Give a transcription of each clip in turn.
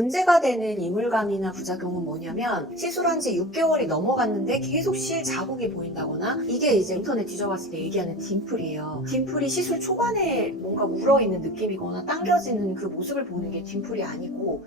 문제가 되는 이물감이나 부작용은 뭐냐면 시술한 지 6개월이 넘어갔는데 계속 실 자국이 보인다거나, 이게 이제 인터넷 뒤져봤을 때 얘기하는 딤플이에요. 딤플이 시술 초반에 뭔가 물어있는 느낌이거나 당겨지는 그 모습을 보는 게 딤플이 아니고,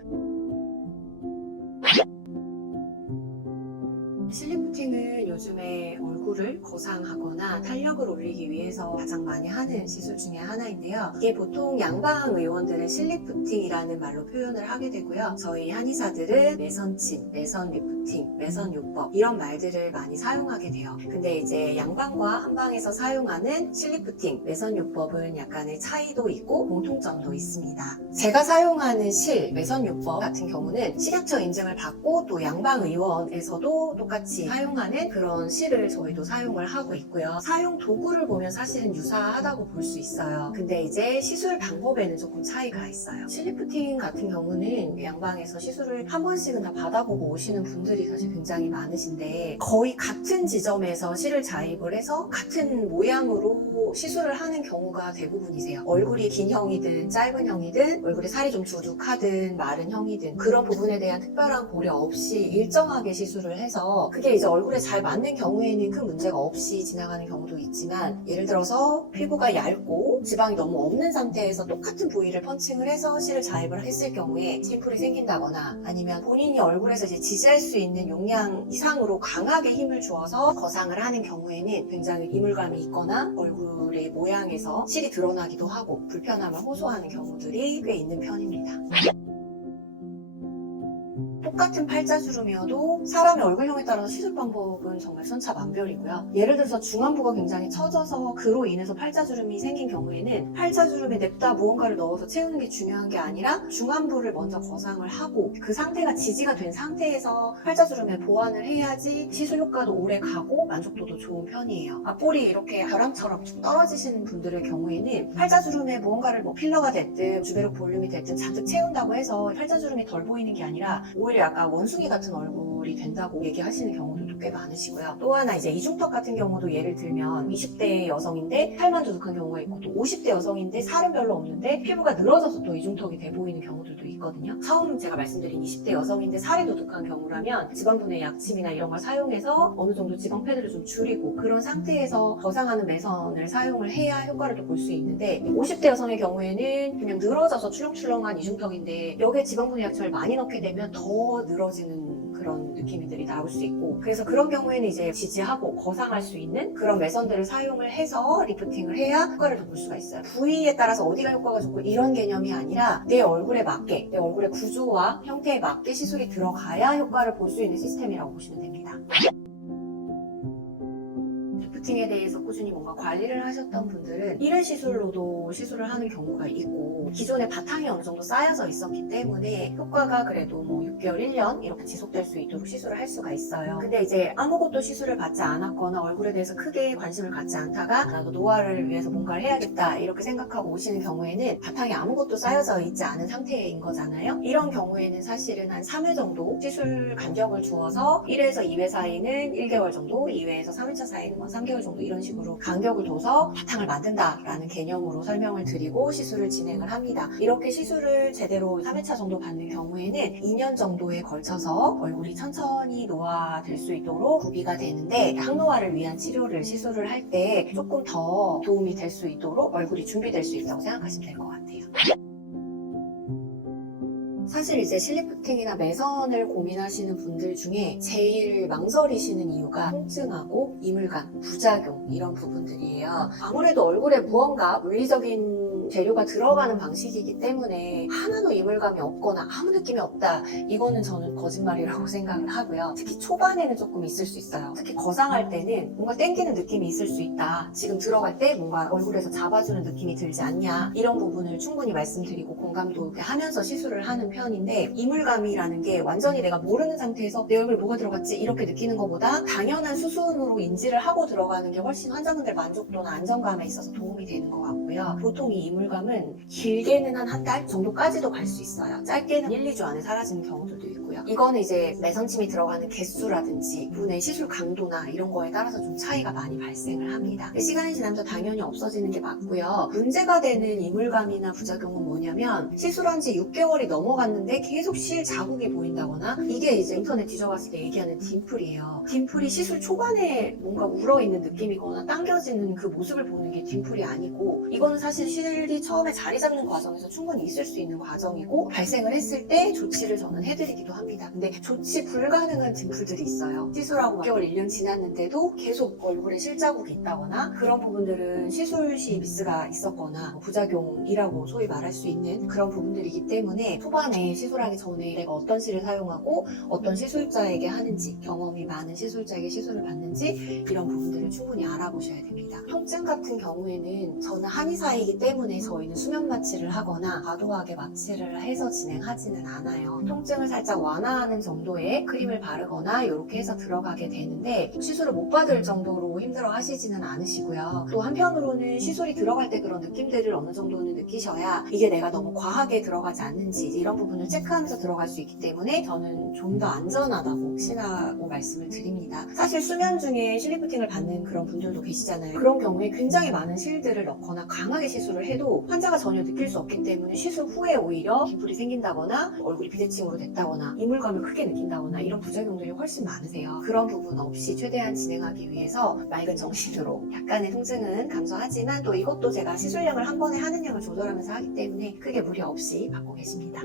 실리프팅은 요즘에 얼굴을 거상하거나 탄력을 올리기 위해서 가장 많이 하는 시술 중에 하나인데요. 이게 보통 양방 의원들은 실리프팅이라는 말로 표현을 하게 되고요. 저희 한의사들은 매선침, 매선 리프팅, 매선 요법 이런 말들을 많이 사용하게 돼요. 근데 이제 양방과 한방에서 사용하는 실리프팅, 매선 요법은 약간의 차이도 있고 공통점도 있습니다. 제가 사용하는 실, 매선 요법 같은 경우는 식약처 인증을 받고 또 양방 의원에서도 똑같이 사용하는 그런 실을 저희도 사용을 하고 있고요. 사용 도구를 보면 사실은 유사하다고 볼 수 있어요. 근데 이제 시술 방법에는 조금 차이가 있어요. 실리프팅 같은 경우는 양방에서 시술을 한 번씩은 다 받아보고 오시는 분들이 사실 굉장히 많으신데, 거의 같은 지점에서 실을 자입을 해서 같은 모양으로 시술을 하는 경우가 대부분이세요. 얼굴이 긴 형이든 짧은 형이든, 얼굴에 살이 좀 두둑하든 마른 형이든, 그런 부분에 대한 특별한 고려 없이 일정하게 시술을 해서 그게 이제 얼굴에 잘 맞는 경우에는 큰 문제가 없이 지나가는 경우도 있지만, 예를 들어서 피부가 얇고 지방이 너무 없는 상태에서 똑같은 부위를 펀칭을 해서 실을 자입을 했을 경우에 딤플이 생긴다거나, 아니면 본인이 얼굴에서 이제 지지할 수 있는 용량 이상으로 강하게 힘을 주어서 거상을 하는 경우에는 굉장히 이물감이 있거나 얼굴의 모양에서 실이 드러나기도 하고 불편함을 호소하는 경우들이 꽤 있는 편입니다. 똑같은 팔자주름이어도 사람의 얼굴형에 따라서 시술 방법은 정말 천차만별이고요. 예를 들어서 중안부가 굉장히 처져서 그로 인해서 팔자주름이 생긴 경우에는 팔자주름에 냅다 무언가를 넣어서 채우는 게 중요한 게 아니라 중안부를 먼저 거상을 하고 그 상태가 지지가 된 상태에서 팔자주름에 보완을 해야지 시술 효과도 오래 가고 만족도도 좋은 편이에요. 앞볼이 이렇게 벼랑처럼 쭉 떨어지시는 분들의 경우에는 팔자주름에 무언가를 뭐 필러가 됐든 주베르 볼륨이 됐든 잔뜩 채운다고 해서 팔자주름이 덜 보이는 게 아니라 오히려 약간 원숭이 같은 얼굴이 된다고 얘기하시는 경우들도 꽤 많으시고요. 또 하나 이제 이중턱 같은 경우도 예를 들면 20대 여성인데 살만 두둑한 경우가 있고, 또 50대 여성인데 살은 별로 없는데 피부가 늘어져서 또 이중턱이 돼 보이는 경우들도 있거든요. 처음 제가 말씀드린 20대 여성인데 살이 두둑한 경우라면 지방분해 약침이나 이런 걸 사용해서 어느 정도 지방 패드를 좀 줄이고 그런 상태에서 거상하는 매선을 사용을 해야 효과를 또 볼 수 있는데, 50대 여성의 경우에는 그냥 늘어져서 출렁출렁한 이중턱인데 여기에 지방분해 약침을 많이 넣게 되면 더 늘어지는 그런 느낌들이 나올 수 있고, 그래서 그런 경우에는 이제 지지하고 거상할 수 있는 그런 매선들을 사용을 해서 리프팅을 해야 효과를 더 볼 수가 있어요. 부위에 따라서 어디가 효과가 좋고 이런 개념이 아니라 내 얼굴에 맞게, 내 얼굴의 구조와 형태에 맞게 시술이 들어가야 효과를 볼 수 있는 시스템이라고 보시면 됩니다. 리프팅에 대해서 꾸준히 뭔가 관리를 하셨던 분들은 1회 시술로도 시술을 하는 경우가 있고, 기존에 바탕이 어느 정도 쌓여져 있었기 때문에 효과가 그래도 뭐 6개월, 1년 이렇게 지속될 수 있도록 시술을 할 수가 있어요. 근데 이제 아무것도 시술을 받지 않았거나 얼굴에 대해서 크게 관심을 갖지 않다가 나도 노화를 위해서 뭔가를 해야겠다 이렇게 생각하고 오시는 경우에는 바탕에 아무것도 쌓여져 있지 않은 상태인 거잖아요. 이런 경우에는 사실은 한 3회 정도 시술 간격을 주어서 1회에서 2회 사이는 1개월 정도, 2회에서 3회차 사이는 3개월 정도 이런 식으로 간격을 둬서 바탕을 만든다라는 개념으로 설명을 드리고 시술을 진행을 합니다. 이렇게 시술을 제대로 3회차 정도 받는 경우에는 2년 정도에 걸쳐서 얼굴이 천천히 노화될 수 있도록 구비가 되는데, 항노화를 위한 치료를 시술을 할 때 조금 더 도움이 될 수 있도록 얼굴이 준비될 수 있다고 생각하시면 될 것 같아요. 사실 이제 실리프팅이나 매선을 고민하시는 분들 중에 제일 망설이시는 이유가 통증하고 이물감, 부작용 이런 부분들이에요. 아무래도 얼굴에 무언가 물리적인 재료가 들어가는 방식이기 때문에 하나도 이물감이 없거나 아무 느낌이 없다, 이거는 저는 거짓말이라고 생각을 하고요. 특히 초반에는 조금 있을 수 있어요. 특히 거상할 때는 뭔가 땡기는 느낌이 있을 수 있다, 지금 들어갈 때 뭔가 얼굴에서 잡아주는 느낌이 들지 않냐, 이런 부분을 충분히 말씀드리고 공감도 하면서 시술을 하는 편인데, 이물감이라는 게 완전히 내가 모르는 상태에서 내 얼굴에 뭐가 들어갔지 이렇게 느끼는 것보다 당연한 수순으로 인지를 하고 들어가는 게 훨씬 환자분들 만족도나 안정감에 있어서 도움이 되는 것 같고요. 보통 이 이물감은 길게는 한 달 정도까지도 갈 수 있어요. 짧게는 1, 2주 안에 사라지는 경우들도 있고요. 이거는 이제 매선침이 들어가는 개수라든지 분의 시술 강도나 이런 거에 따라서 좀 차이가 많이 발생을 합니다. 시간이 지나면서 당연히 없어지는 게 맞고요. 문제가 되는 이물감이나 부작용은 뭐냐면 시술한 지 6개월이 넘어갔는데 계속 실 자국이 보인다거나 이게 이제 인터넷 뒤져봤을 때 얘기하는 딤플이에요. 딤플이 시술 초반에 뭔가 울어있는 느낌이거나 당겨지는 그 모습을 보는 게 딤플이 아니고 이거는 사실 실이 처음에 자리 잡는 과정에서 충분히 있을 수 있는 과정이고 발생을 했을 때 조치를 저는 해드리기도 합니다. 근데 조치 불가능한 딤플들이 있어요. 시술하고 6개월, 1년 지났는데도 계속 얼굴에 실자국이 있다거나 그런 부분들은 시술 시 미스가 있었거나 부작용이라고 소위 말할 수 있는 그런 부분들이기 때문에 초반에 시술하기 전에 내가 어떤 실을 사용하고 어떤 시술자에게 하는지 경험이 많은 시술자에게 시술을 받는지 이런 부분들을 충분히 알아보셔야 됩니다. 통증 같은 경우에는 저는 한의사이기 때문에 저희는 수면 마취를 하거나 과도하게 마취를 해서 진행하지는 않아요. 통증을 살짝 완화하는 정도의 크림을 바르거나 이렇게 해서 들어가게 되는데 시술을 못 받을 정도로 힘들어 하시지는 않으시고요. 또 한편으로는 시술이 들어갈 때 그런 느낌들을 어느 정도는 느끼셔야 이게 내가 너무 과하게 들어가지 않는지 이런 부분을 체크하면서 들어갈 수 있기 때문에 저는 좀 더 안전하다고 확신하고 말씀을 드립니다. 사실 수면 중에 실리프팅을 받는 그런 분들도 계시잖아요. 그런 경우에 굉장히 많은 실들을 넣거나 강하게 시술을 해도 환자가 전혀 느낄 수 없기 때문에 시술 후에 오히려 dim플이 생긴다거나 얼굴이 비대칭으로 됐다거나 이물감을 크게 느낀다거나 이런 부작용들이 훨씬 많으세요. 그런 부분 없이 최대한 진행하기 위해서 맑은 정신으로 약간의 통증은 감소하지만 또 이것도 제가 시술량을 한 번에 하는 양을 조절하면서 하기 때문에 크게 무리 없이 받고 계십니다.